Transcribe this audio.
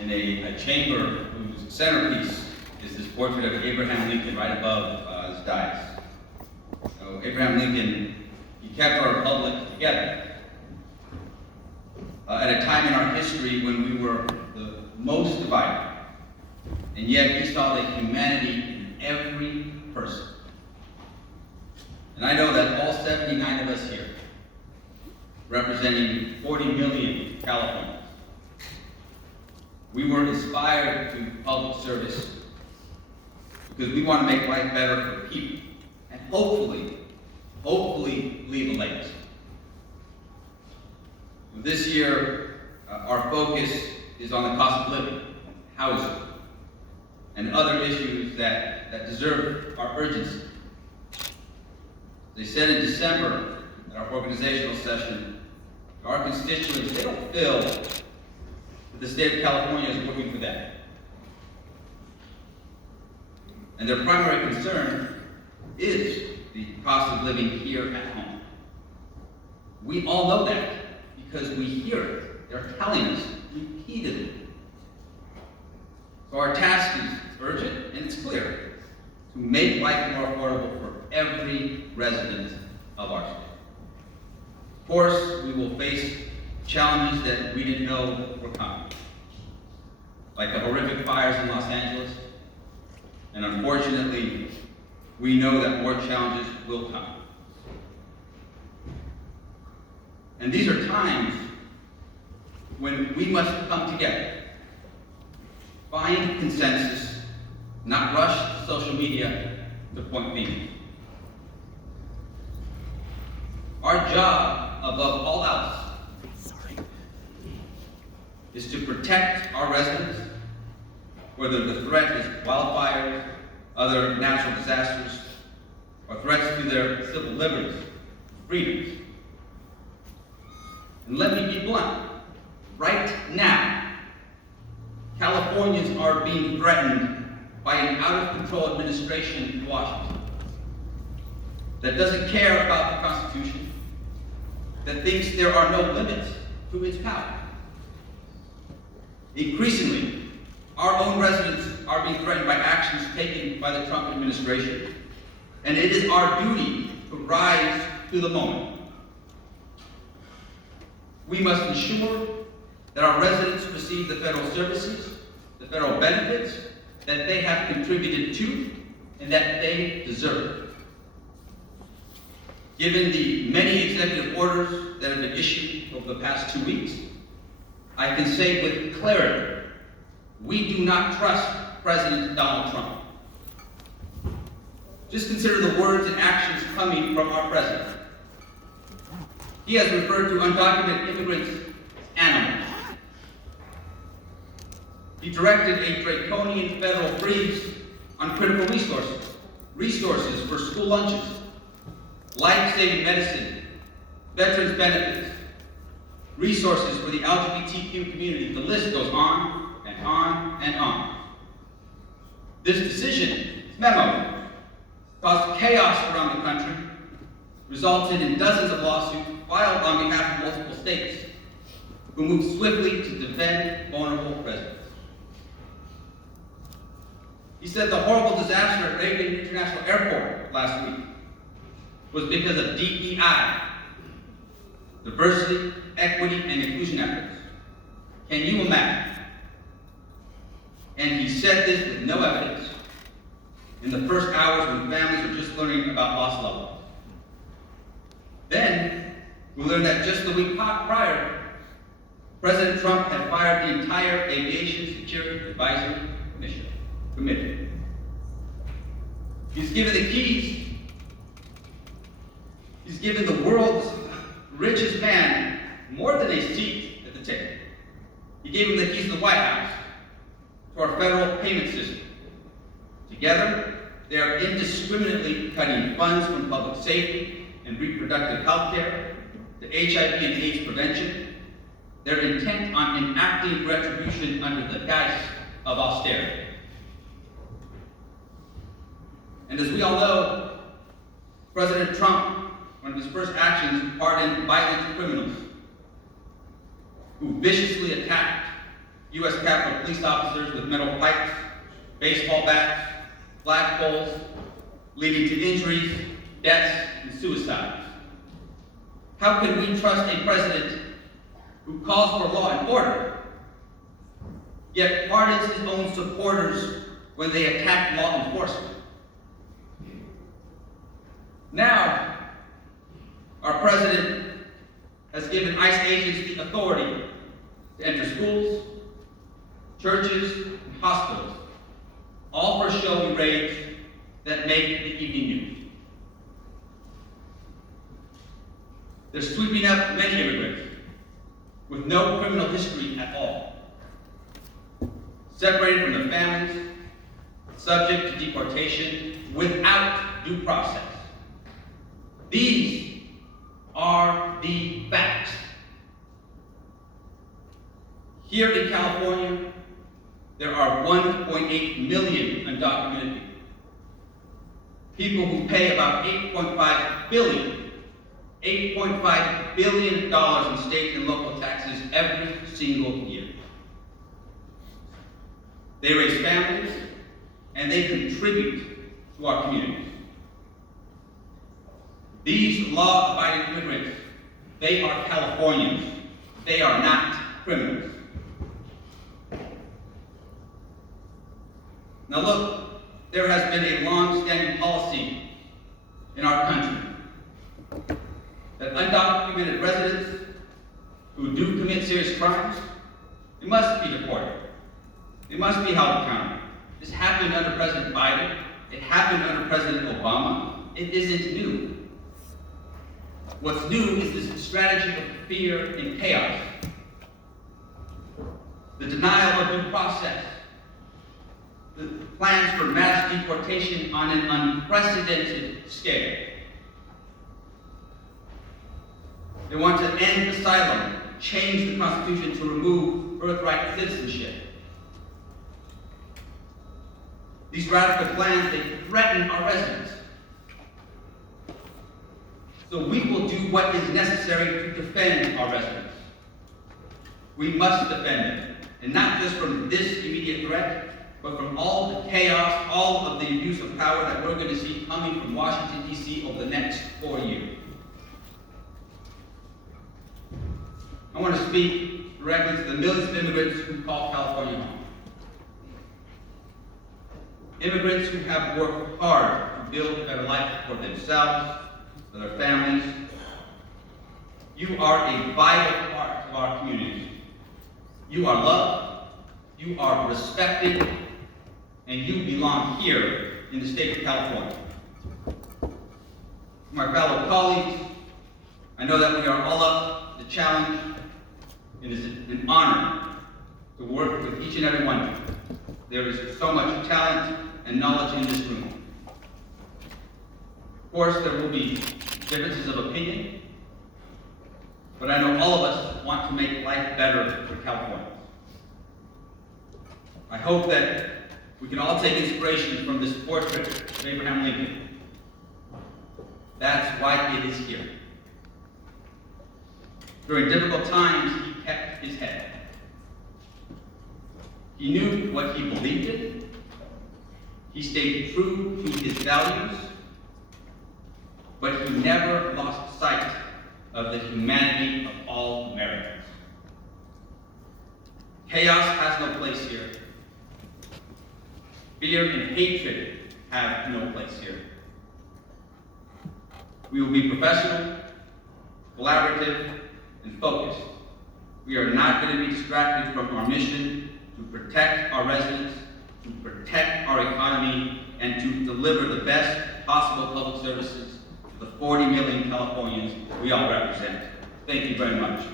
in a chamber whose centerpiece is this portrait of Abraham Lincoln right above his dais. So Abraham Lincoln, he kept our republic together at a time in our history when we were the most divided, and yet he saw the humanity in every person. And I know that all 79 of us here, representing 40 million Californians, we were inspired to public service because we want to make life better for people and hopefully leave a legacy. This year, our focus is on the cost of living, housing, and other issues that deserve our urgency. They said in December at our organizational session, our constituents, they don't feel that the state of California is working for them. And their primary concern is the cost of living here at home. We all know that because we hear it. They're telling us repeatedly. So our task is urgent and it's clear: to make life more affordable for every resident of our state. Of course, we will face challenges that we didn't know were coming, like the horrific fires in Los Angeles, and unfortunately, we know that more challenges will come. And these are times when we must come together, find consensus, not rush to social media to point fingers. Our job, above all else, is to protect our residents, whether the threat is wildfires, other natural disasters, or threats to their civil liberties, freedoms. And let me be blunt. Right now, Californians are being threatened by an out-of-control administration in Washington that doesn't care about the Constitution, that thinks there are no limits to its power. Increasingly, our own residents are being threatened by actions taken by the Trump administration, and it is our duty to rise to the moment. We must ensure that our residents receive the federal services, the federal benefits that they have contributed to and that they deserve. Given the many executive orders that have been issued over the past 2 weeks, I can say with clarity, we do not trust President Donald Trump. Just consider the words and actions coming from our president. He has referred to undocumented immigrants as animals. He directed a draconian federal freeze on critical resources for school lunches, life-saving medicine, veterans benefits, resources for the LGBTQ community. The list goes on and on and on. This decision, this memo, caused chaos around the country, resulted in dozens of lawsuits filed on behalf of multiple states who moved swiftly to defend vulnerable residents. He said the horrible disaster at Reagan International Airport last week was because of DEI, diversity, equity, and inclusion efforts. Can you imagine? And he said this with no evidence in the first hours when families were just learning about lost loved ones. Then, we learned that just the week prior, President Trump had fired the entire Aviation Security Advisory Committee. He's given the keys. He's given the world's richest man more than a seat at the table. He gave him the keys to the White House, to our federal payment system. Together, they are indiscriminately cutting funds from public safety and reproductive health care to HIV and AIDS prevention. They're intent on enacting retribution under the guise of austerity. And as we all know, President Trump, one of his first actions, pardoned violent criminals who viciously attacked U.S. Capitol police officers with metal pipes, baseball bats, flagpoles, leading to injuries, deaths, and suicides. How can we trust a president who calls for law and order, yet pardons his own supporters when they attack law enforcement? Now, our president has given ICE agents the authority to enter schools, churches, and hospitals, all for showy raids that make the evening news. They're sweeping up many immigrants with no criminal history at all, separated from their families, subject to deportation without due process. These are the facts. Here in California, there are 1.8 million undocumented people. People who pay about $8.5 billion in state and local taxes every single year. They raise families, and they contribute to our communities. These law-abiding immigrants, they are Californians. They are not criminals. Now look, there has been a long-standing policy in our country that undocumented residents who do commit serious crimes, they must be deported. They must be held accountable. This happened under President Biden. It happened under President Obama. It isn't new. What's new is this strategy of fear and chaos. The denial of due process. The plans for mass deportation on an unprecedented scale. They want to end asylum, change the Constitution to remove birthright citizenship. These radical plans, they threaten our residents. So we will do what is necessary to defend our residents. We must defend them, and not just from this immediate threat, but from all the chaos, all of the abuse of power that we're going to see coming from Washington, D.C. over the next 4 years. I want to speak directly to the millions of immigrants who call California home. Immigrants who have worked hard to build a better life for themselves, for their families. You are a vital part of our community. You are loved, you are respected, and you belong here in the state of California. My fellow colleagues, I know that we are all up to the challenge. It is an honor to work with each and every one of you. There is so much talent and knowledge in this room. Of course, there will be differences of opinion, but I know all of us want to make life better for Californians. I hope that we can all take inspiration from this portrait of Abraham Lincoln. That's why it is here. During difficult times, he kept his head. He knew what he believed in. He stayed true to his values, but he never lost sight of the humanity of all Americans. Chaos has no place here. Fear and hatred have no place here. We will be professional, collaborative, and focused. We are not going to be distracted from our mission to protect our residents, to protect our economy, and to deliver the best possible public services to the 40 million Californians we all represent. Thank you very much.